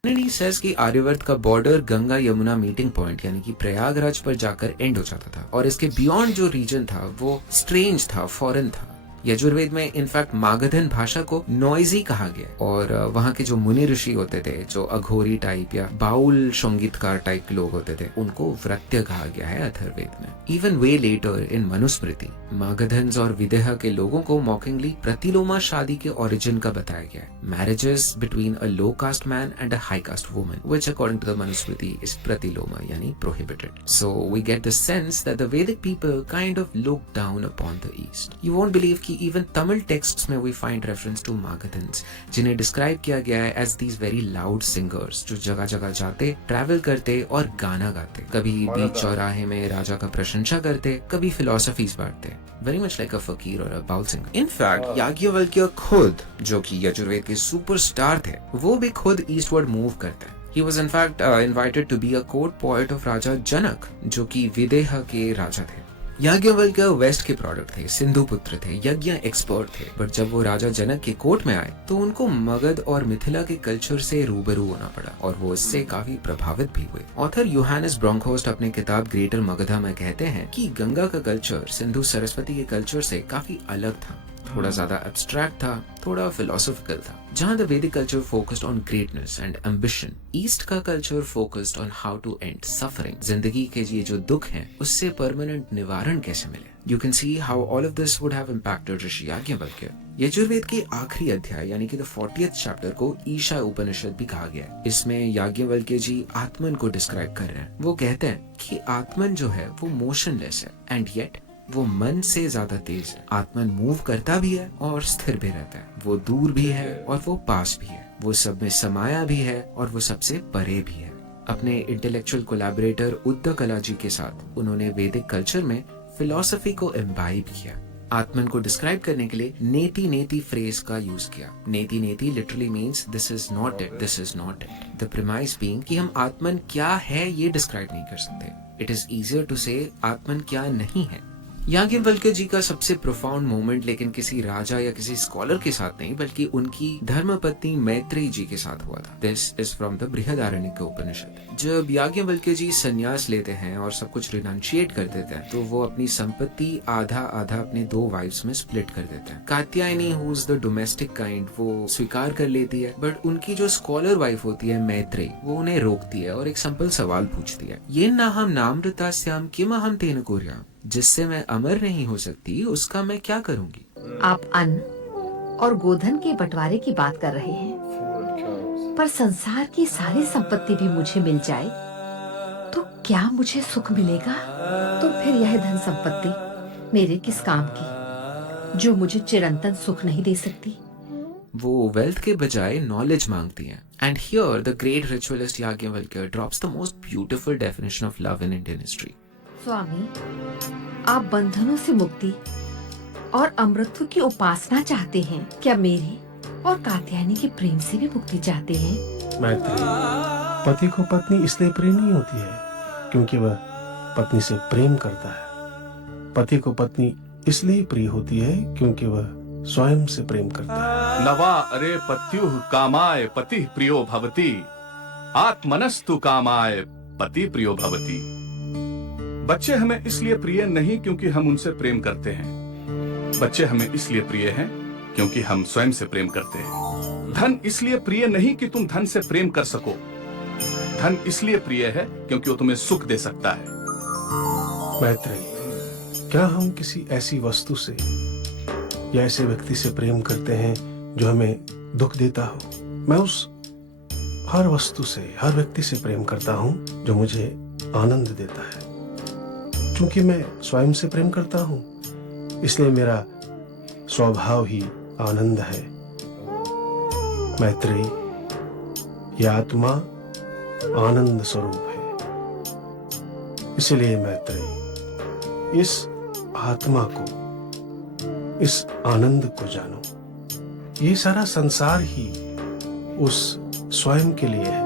Kennedy says कि आर्यवर्त का border Ganga Yamuna meeting point यानी कि प्रयागराज पर जाकर एंड हो जाता था, और इसके बियॉन्ड जो रीजन था वो स्ट्रेंज था, फॉरेन था। यजुर्वेद में इनफैक्ट मागधन भाषा को नॉइजी कहा गया, और वहाँ के जो मुनि ऋषि होते थे, जो अघोरी टाइप या बाउल संगीतकार टाइप के लोग होते थे, उनको व्रत्य कहा गया है अथर्ववेद में। इवन वे लेटर इन मनुस्मृति मागधन्स और विदेह के लोगों को मॉकिंगली प्रतिलोमा शादी के ओरिजिन का बताया गया है। Marriages between a low caste man and a high caste woman, which according to the Manusmriti is pratiloma यानी prohibited. So we get the sense that the Vedic people kind of look down upon the east. You won't believe कि even Tamil texts में we find reference to Magadhans, जिन्हें describe किया गया है as these very loud singers, जो जगह जगह जाते, ट्रैवल करते और गाना गाते। कभी बीच चौराहे में राजा का प्रशंसा करते, कभी फिलोसफीज बांटते, very much like a fakir और a Baul singer. In fact Yajnavalkya खुद, जो कि यजुर्वेद के सुपरस्टार थे, वो भी खुद ईस्टवर्ड मूव करते हैं। He was in fact invited to be a court poet of राजा जनक, जो कि विदेह के राजा थे। याज्ञवल्क्य वेस्ट के प्रोडक्ट थे, सिंधु पुत्र थे, यज्ञ एक्सपर्ट थे, बट जब वो राजा जनक के कोर्ट में आए तो उनको मगध और मिथिला के कल्चर से रूबरू होना पड़ा, और वो इससे काफी प्रभावित भी हुए। ऑथर योहानिस ब्रोंकहोस्ट अपने किताब ग्रेटर मगधा में कहते हैं कि गंगा का कल्चर सिंधु सरस्वती के कल्चर से काफी अलग था, थोड़ा ज्यादा एब्स्ट्रैक्ट था, थोड़ा फिलोसॉफिकल था। जहाँ the Vedic culture focused on greatness and ambition, east का culture focused on how to end suffering. जिंदगी के ये जो दुख हैं, उससे परमानेंट निवारण कैसे मिले। You can see how all of this would have impacted Rishi Yajnavalkya. Yajurveda के आखिरी अध्याय यानी कि द 40th चैप्टर को ईशा उपनिषद भी कहा गया है। इसमें याज्ञवल्क्य जी आत्मन को डिस्क्राइब कर रहे हैं। वो कहते हैं कि आत्मन जो है वो मोशनलेस है एंड येट वो मन से ज्यादा तेज है। आत्मन मूव करता भी है और स्थिर भी रहता है। वो दूर भी है और वो पास भी है। वो सब में समाया भी है और वो सबसे परे भी है। अपने इंटेलेक्चुअल कोलैबोरेटर उद्दकला जी के साथ उन्होंने वैदिक कल्चर में फिलॉसफी को इम्बाइब किया। आत्मन को डिस्क्राइब करने के लिए नेति नेति फ्रेज का यूज किया। नेति नेति literally means this is not it, this is not it. The premise being कि हम आत्मन क्या है ये डिस्क्राइब नहीं कर सकते। इट इज इजियर टू से आत्मन क्या नहीं है। याज्ञवल्क्य जी का सबसे प्रोफाउंड मोमेंट लेकिन किसी राजा या किसी स्कॉलर के साथ नहीं बल्कि उनकी धर्मपत्नी मैत्रेयी जी के साथ हुआ था। This is from the Brihadaranyaka Upanishad. जब याज्ञवल्क्य जी संन्यास लेते हैं और सब कुछ रिनाउंशिएट कर देते हैं तो वो अपनी संपत्ति आधा आधा अपने 2 वाइफ्स में स्प्लिट कर देते हैं। Katyayani who is the domestic kind वो स्वीकार कर लेती है, बट उनकी जो स्कॉलर वाइफ होती है मैत्रेयी वो उन्हें रोकती है और एक सिंपल सवाल पूछती है, ये ना हम नामृतास्याम किम अहम तेन कुर्याम, जिससे मैं अमर नहीं हो सकती उसका मैं क्या करूंगी। आप अन्न और गोधन के बंटवारे की बात कर रहे हैं, पर संसार की सारी संपत्ति भी मुझे मिल जाए तो क्या मुझे सुख मिलेगा? तो फिर यह धन संपत्ति मेरे किस काम की जो मुझे चिरंतन सुख नहीं दे सकती? वो वेल्थ के बजाय नॉलेज मांगती हैं। And here the great ritualist Yajnavalkya drops the most beautiful definition of love in Indian history. स्वामी, आप बंधनों से मुक्ति और अमृतत्व की उपासना चाहते हैं। क्या मेरे और कात्यायनी के प्रेम से भी मुक्ति चाहते हैं? मैत्रेयी, पति को पत्नी इसलिए प्रिय नहीं होती है क्योंकि वह पत्नी से प्रेम करता है। पति को पत्नी इसलिए प्रिय होती है क्योंकि वह स्वयं से प्रेम करता है। नवा अरे पत्युः कामाय पति प्रियो भवति, आत्मनस्तु कामाय पति प्रियो भवति। बच्चे हमें इसलिए प्रिय नहीं क्योंकि हम उनसे प्रेम करते हैं। बच्चे हमें इसलिए प्रिय हैं क्योंकि हम स्वयं से प्रेम करते हैं। धन इसलिए प्रिय नहीं कि तुम धन से प्रेम कर सको। धन इसलिए प्रिय है क्योंकि वो तुम्हें सुख दे सकता है। मैत्रेयी, क्या हम किसी ऐसी वस्तु से या ऐसे व्यक्ति से प्रेम करते हैं जो हमें दुख देता हो? मैं उस हर वस्तु से, हर व्यक्ति से प्रेम करता हूँ जो मुझे आनंद देता है। क्योंकि मैं स्वयं से प्रेम करता हूँ इसलिए मेरा स्वभाव ही आनंद है। मैत्रेयी, यह आत्मा आनंद स्वरूप है। इसलिए मैत्रेयी, इस आत्मा को, इस आनंद को जानो। ये सारा संसार ही उस स्वयं के लिए है।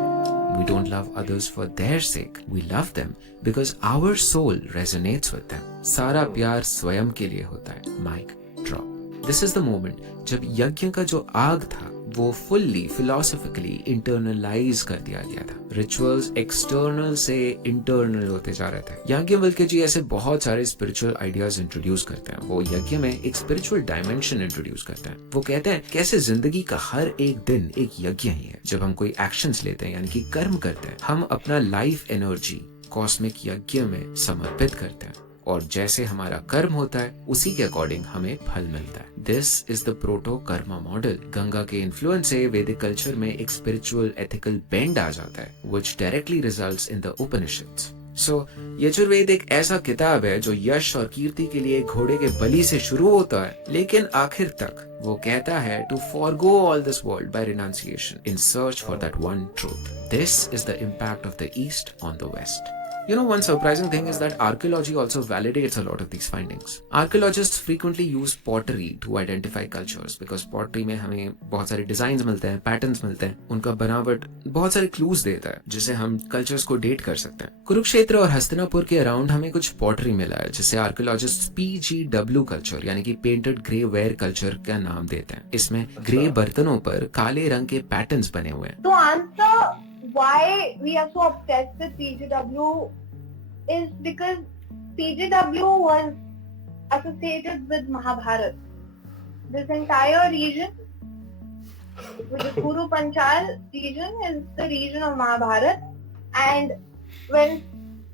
We don't love others for their sake. We love them because our soul resonates with them. सारा प्यार स्वयं के लिए होता है। Mic drop. This is the moment जब यज्ञ का जो आग था वो फुल्ली फिलोसॉफिकली इंटरनलाइज कर दिया गया था। रिचुअल्स एक्सटर्नल से इंटरनल होते जा रहे थे। याज्ञवल्क्य जी ऐसे बहुत सारे स्पिरिचुअल आइडियाज इंट्रोड्यूस करते हैं। वो यज्ञ में एक स्पिरिचुअल डायमेंशन इंट्रोड्यूस करते हैं। वो कहते हैं कैसे जिंदगी का हर एक दिन एक यज्ञ ही है। जब हम कोई एक्शंस लेते हैं यानी कि कर्म करते हैं, हम अपना लाइफ एनर्जी कॉस्मिक यज्ञ में समर्पित करते हैं और जैसे हमारा कर्म होता है उसी के अकॉर्डिंग हमें फल मिलता है। This is the proto Karma model. Ganga के इन्फ्लुएंस से वैदिक कल्चर में एक स्पिरिचुअल एथिकल बेंड आ जाता है which directly results in the Upanishads. So Yajurveda एक ऐसा किताब है जो यश और कीर्ति के लिए घोड़े के बलि से शुरू होता है, लेकिन आखिर तक वो कहता है to forgo all this world by renunciation in search for that one truth. This is the impact of the east on the west. You know, one surprising thing is that archaeology also validates a lot of these findings. Archaeologists frequently use pottery to identify cultures because pottery में हमें बहुत सारे designs मिलते हैं, patterns मिलते हैं, उनका बनावट बहुत सारे clues देता है जिसे हम cultures को date कर सकते हैं। कुरुक्षेत्र और हस्तिनापुर के अराउंड हमें कुछ pottery मिला है जिसे archaeologists PGW culture यानी कि painted grey ware culture का नाम देते हैं। इसमें ग्रे बर्तनों पर काले रंग के patterns बने हुए हैं। To answer why we are so obsessed with PGW is because PGW was associated with Mahabharata. This entire region, which is Kuru Panchal region, is the region of Mahabharata. And when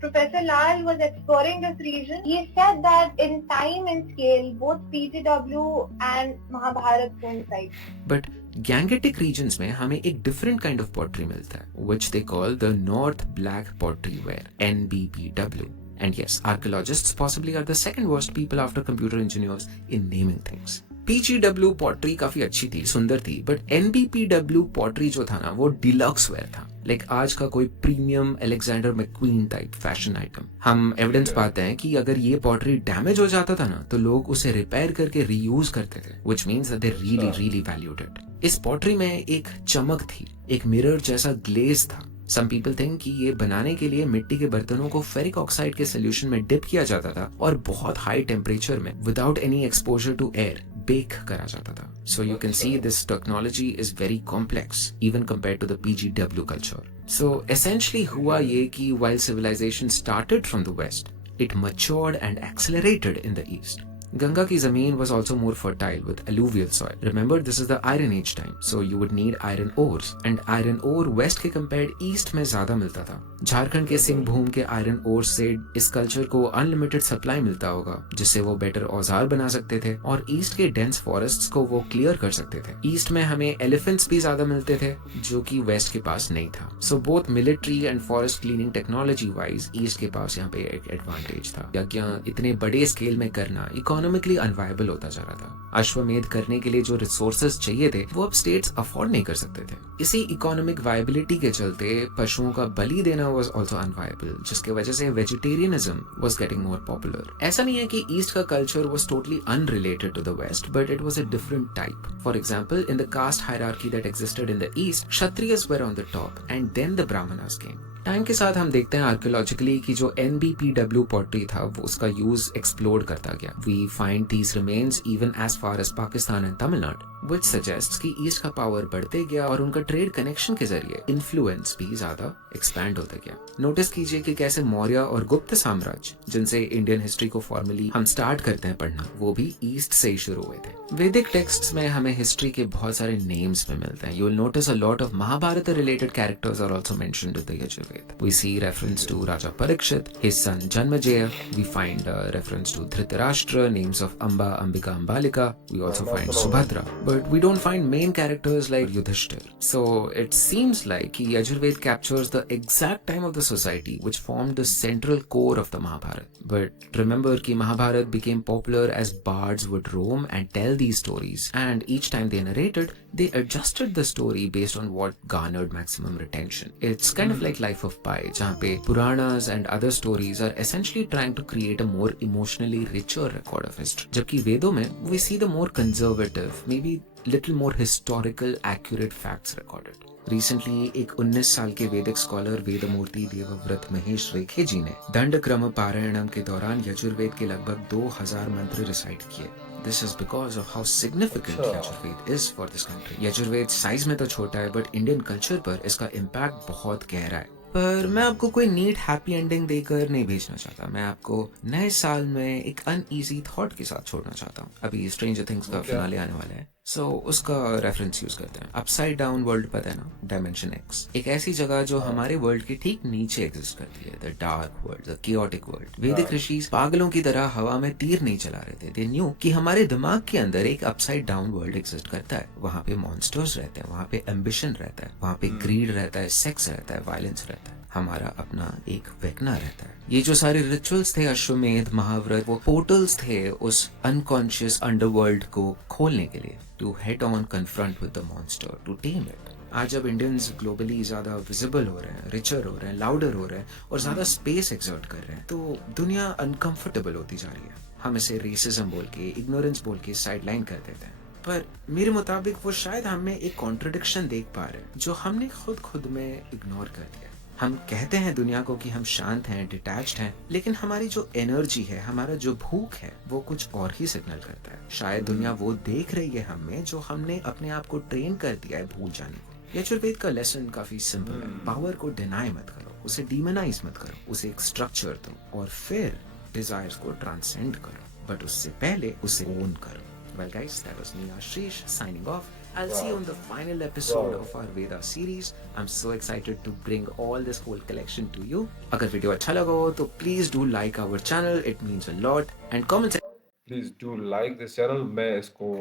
Professor Lal was exploring this region, he said that in time and scale, both PGW and Mahabharata coincide. But Gangetic regions में हमें एक different kind of pottery मिलता है, which they call the North Black Pottery Ware (NBPW). And yes, archaeologists possibly are the second worst people after computer engineers in naming things. PGW pottery काफी अच्छी थी, सुंदर थी, बट NBPW पॉटरी जो था ना वो डिलक्स वेयर था, लाइक आज का कोई premium Alexander McQueen type fashion item. हम एविडेंस पाते हैं कि अगर ये पॉटरी डैमेज हो जाता था ना तो लोग उसे रिपेयर करके रीयूज करते थे, which means that they really valued it. इस पॉटरी में एक चमक थी, एक मिरर जैसा ग्लेज था। सम पीपल थिंक कि ये बनाने के लिए मिट्टी के बर्तनों को फेरिक ऑक्साइड के सोल्यूशन में डिप किया जाता था और बहुत हाई टेम्परेचर में without any exposure to air bake करा जाता था। So you can see this technology is very complex even compare to the PGW culture. So essentially हुआ ये कि while civilization started from the west, it matured and accelerated in the east. Ganga ki zameen was also more fertile with alluvial soil. Remember, this is the Iron Age time, so you would need iron ores, and iron ore west के compared east में ज्यादा मिलता था। झारखंड के सिंहभूम के iron ore से इस culture को अनलिमिटेड सप्लाई मिलता होगा, जिससे वो बेटर औजार बना सकते थे और ईस्ट के डेंस फॉरेस्ट्स को वो क्लियर कर सकते थे। ईस्ट में हमें एलिफेंट्स भी ज्यादा मिलते थे, जो कि वेस्ट के पास नहीं था। So both military and forest cleaning technology wise east के पास यहाँ पे एक एडवांटेज था। यज्ञ इतने बड़े स्केल में करना इकोनॉमिकली अनवायबल होता जा रहा था। अश्वमेध करने के लिए जो रिसोर्सेज चाहिए थे वो अब स्टेट्स अफोर्ड नहीं कर सकते थे। इसी इकोनॉमिक वायबिलिटी के चलते पशुओं का बलि देना was also unviable, जिसके वजह से vegetarianism was getting more popular. ऐसा नहीं है कि ईस्ट का culture was totally unrelated to the west, but it was a different type. For example, in the caste hierarchy that existed in the east, Kshatriyas were on the top and then the Brahmanas came. Time के साथ हम देखते हैं archaeologically कि जो NBPW pottery था वो उसका यूज एक्सप्लोर करता गया। We find these remains even as far as Pakistan and Tamil Nadu, which suggests कि ईस्ट का पावर बढ़ते गया और उनका ट्रेड कनेक्शन के जरिए इन्फ्लुएंस भी ज्यादा एक्सपैंड होता गया। नोटिस कीजिए कि कैसे मौर्य और गुप्त साम्राज्य, जिनसे इंडियन हिस्ट्री को फॉर्मली हम स्टार्ट करते हैं पढ़ना, वो भी ईस्ट से ही शुरू हुए थे। वैदिक टेक्स्ट्स में हमें हिस्ट्री के बहुत सारे नेम्स में मिलते हैं। You will notice a lot of Mahabharata related characters are also mentioned in the Yajurveda. We see reference to Raja Parikshit, his son Janmejaya. We find reference to Dhritarashtra, names of Amba, Ambika, Ambalika. We also find Subhadra, but we don't find main characters like Yudhishthir. So it seems like Yajurved captures the exact time of the society which formed the central core of the Mahabharata. But remember कि Mahabharata became popular as bards would roam and tell these stories, and each time they narrated, they adjusted the story based on what garnered maximum retention. It's kind of like Life of Pi, जहाँ पे Puranas and other stories are essentially trying to create a more emotionally richer record of history. जबकि वेदों में we see the more conservative, maybe little more historical, accurate facts recorded. Recently एक 19 साल के वैदिक scholar वेदमूर्ति Devvrat Mahesh रेखे जी ने दंड क्रम पारायणम के दौरान यजुर्वेद के लगभग 2000 मंत्र रिसाइट किए। This is because of how significant Yajurveda is for this country. Yajurveda size में तो छोटा है, बट इंडियन कल्चर पर इसका इम्पैक्ट बहुत गहरा है। पर मैं आपको कोई नीट हैप्पी एंडिंग देकर नहीं भेजना चाहता। मैं आपको नए साल में एक अनईजी थॉट के साथ छोड़ना चाहता हूँ। अभी स्ट्रेंजर थिंग्स का फिनाले आने वाला है, सो उसका रेफरेंस यूज करते हैं। अपसाइड डाउन वर्ल्ड पता है ना, डायमेंशन एक्स, एक ऐसी जगह जो हमारे वर्ल्ड के ठीक नीचे एग्जिस्ट करती है, the dark world, the chaotic world. वैदिक ऋषि पागलों की तरह हवा में तीर नहीं चला रहे थे। दे न्यू कि हमारे दिमाग के अंदर एक अपसाइड डाउन वर्ल्ड एग्जिस्ट करता है। वहाँ पे मॉन्स्टर्स रहते हैं, वहाँ पे एम्बिशन रहता है, वहाँ पे ग्रीड रहता है, सेक्स रहता है, वायलेंस रहता है, हमारा अपना एक वेगना रहता है। ये जो सारे रिचुअल्स थे, अश्वमेध, महाव्रत, वो पोर्टल्स थे उस अनकॉन्शियस अंडरवर्ल्ड को खोलने के लिए, to head on confront with the monster, to tame it. आज जब इंडियंस ग्लोबली ज्यादा विजिबल हो रहे हैं, रिचर हो रहे हैं, लाउडर हो रहे हैं और ज्यादा स्पेस एक्सर्ट कर रहे हैं, तो दुनिया अनकंफर्टेबल होती जा रही है। हम इसे रेसिज्म बोल के, इग्नोरेंस बोल के साइडलाइन कर देते हैं। पर मेरे मुताबिक वो शायद हमें एक कॉन्ट्रडिक्शन देख पा रहे हैं जो हमने खुद में इग्नोर कर दिया। हम कहते हैं दुनिया को कि हम शांत हैं, डिटैच्ड हैं, लेकिन हमारी जो एनर्जी है, हमारा जो भूख है, वो कुछ और ही सिग्नल करता है। शायद दुनिया वो देख रही है हमें जो हमने अपने आप को ट्रेन कर दिया है भूल जाने को। यजुर्वेद का लेसन काफी सिंपल है। पावर को डिनाई मत करो, उसे डीमोनाइज मत करो, उसे एक स्ट्रक्चर दो और फिर डिजायर्स को ट्रांसेंड करो, बट उससे पहले उसे ओन करो। Well guys, that was me Ashish signing off. I'll see you on the final episode of our Veda series. I'm so excited to bring all this whole collection to you. अगर video अच्छा लगा हो तो please do like our channel. It means a lot. And comment please do like this channel. मैं इसको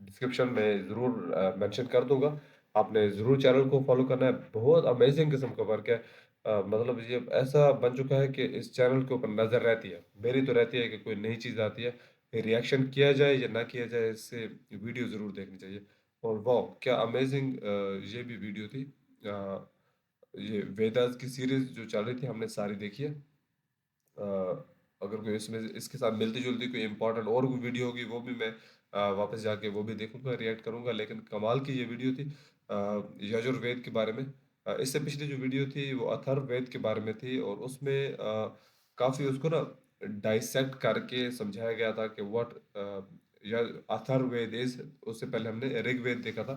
description में जरूर mention कर दूंगा। आपने जरूर चैनल को फॉलो करना है। बहुत अमेजिंग किस्म का वर्क है। मतलब ये ऐसा बन चुका है कि इस चैनल के ऊपर नज़र रहती है, मेरी तो रहती है कि कोई नई चीज़ आती है, रिएक्शन किया जाए या ना किया जाए, इससे वीडियो ज़रूर देखनी चाहिए। और वाह! क्या अमेज़िंग ये भी वीडियो थी। ये वेदास की सीरीज़ जो चल रही थी हमने सारी देखी है। अ, अगर कोई इसमें इसके साथ मिलती-जुलती कोई इम्पोर्टेंट और कोई वीडियो होगी वो भी मैं वापस जाके वो भी देखूँगा, रिएक्ट करूँगा। लेकिन कमाल की ये वीडियो थी यजुर्वेद के बारे में। इससे पिछली जो वीडियो थी वो अथर्ववेद के बारे में थी और उसमें काफ़ी उसको ना डाइसेक्ट करके समझाया गया था कि व्हाट या अथर्ववेद इज़। उससे पहले हमने ऋग्वेद देखा था।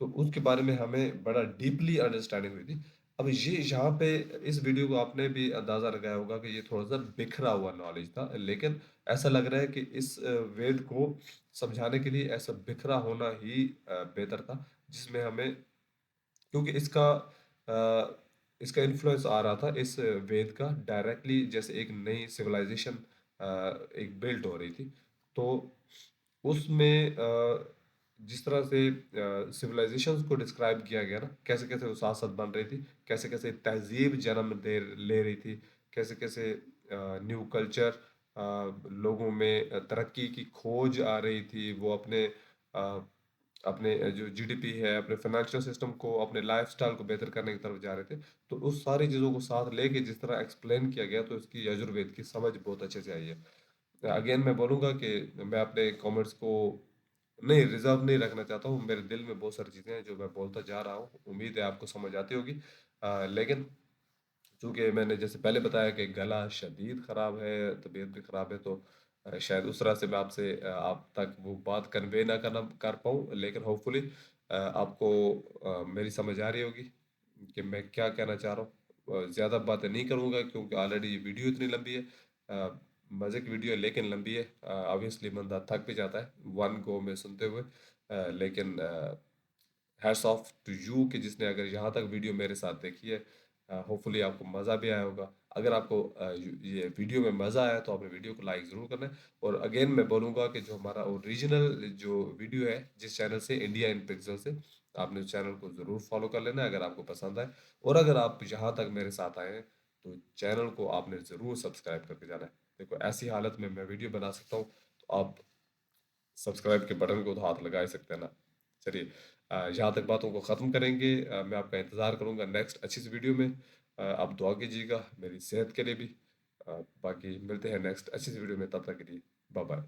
तो उसके बारे में हमें बड़ा डीपली अंडरस्टैंडिंग हुई थी। अब ये यहाँ पे इस वीडियो को आपने भी अंदाज़ा लगाया होगा कि ये थोड़ा-सा बिखरा हुआ नॉलेज था, लेकिन ऐसा लग रहा है कि इस वेद को समझाने के लिए ऐसा बिखरा होना ही बेहतर था, जिसमें हमें क्योंकि इसका इन्फ्लुएंस आ रहा था इस वेद का डायरेक्टली जैसे एक नई सिविलाइज़ेशन एक बिल्ड हो रही थी। तो उसमें जिस तरह से सिविलाइजेशंस को डिस्क्राइब किया गया ना, कैसे-कैसे वो साथ-साथ बन रही थी, कैसे-कैसे तहज़ीब जन्म ले रही थी, कैसे-कैसे न्यू कल्चर लोगों में तरक्की की खोज आ रही थी, वो अपने जो जीडीपी है, अपने फाइनेंशियल सिस्टम को, अपने लाइफ़स्टाइल को बेहतर करने की तरफ जा रहे थे। तो उस सारी चीज़ों को साथ लेके जिस तरह एक्सप्लेन किया गया, तो इसकी यजुर्वेद की समझ बहुत अच्छे से आई है। अगेन मैं बोलूँगा कि मैं अपने कमेंट्स को नहीं रिजर्व नहीं रखना चाहता हूँ। मेरे दिल में बहुत सारी चीज़ें हैं जो मैं बोलता जा रहा हूँ। उम्मीद है आपको समझ आती होगी। लेकिन चूँकि मैंने जैसे पहले बताया कि गला शदीद ख़राब है, तबीयत भी ख़राब है, तो शायद उस तरह से मैं आपसे आप तक वो बात कन्वे ना कर पाऊँ। लेकिन होपफुली आपको मेरी समझ आ रही होगी कि मैं क्या कहना चाह रहा हूँ। ज़्यादा बातें नहीं करूँगा क्योंकि ऑलरेडी ये वीडियो इतनी लंबी है। मज़े की वीडियो है लेकिन लंबी है। ऑब्वियसली बंदा थक भी जाता है वन गो में सुनते हुए। लेकिन हैट्स ऑफ टू यू कि जिसने अगर यहाँ तक वीडियो मेरे साथ देखी है। होपफुली आपको मज़ा भी आया होगा। अगर आपको ये वीडियो में मज़ा आया तो आपने वीडियो को लाइक ज़रूर करना है। और अगेन मैं बोलूँगा कि जो हमारा ओरिजिनल जो वीडियो है जिस चैनल से इंडिया इन पिक्सल से, आपने उस चैनल को ज़रूर फॉलो कर लेना है अगर आपको पसंद आए। और अगर आप यहाँ तक मेरे साथ आए हैं तो चैनल को आपने ज़रूर सब्सक्राइब करके जाना है। देखो ऐसी हालत में मैं वीडियो बना सकता हूँ तो आप सब्सक्राइब के बटन को तो हाथ लगा ही सकते हैं ना। चलिए यहाँ तक बातों को ख़त्म करेंगे। मैं आपका इंतज़ार करूँगा नेक्स्ट अच्छी सी वीडियो में। आप दुआ कीजिएगा मेरी सेहत के लिए भी। बाकी मिलते हैं नेक्स्ट अच्छी सी वीडियो में, तब तक के लिए बाय बाय।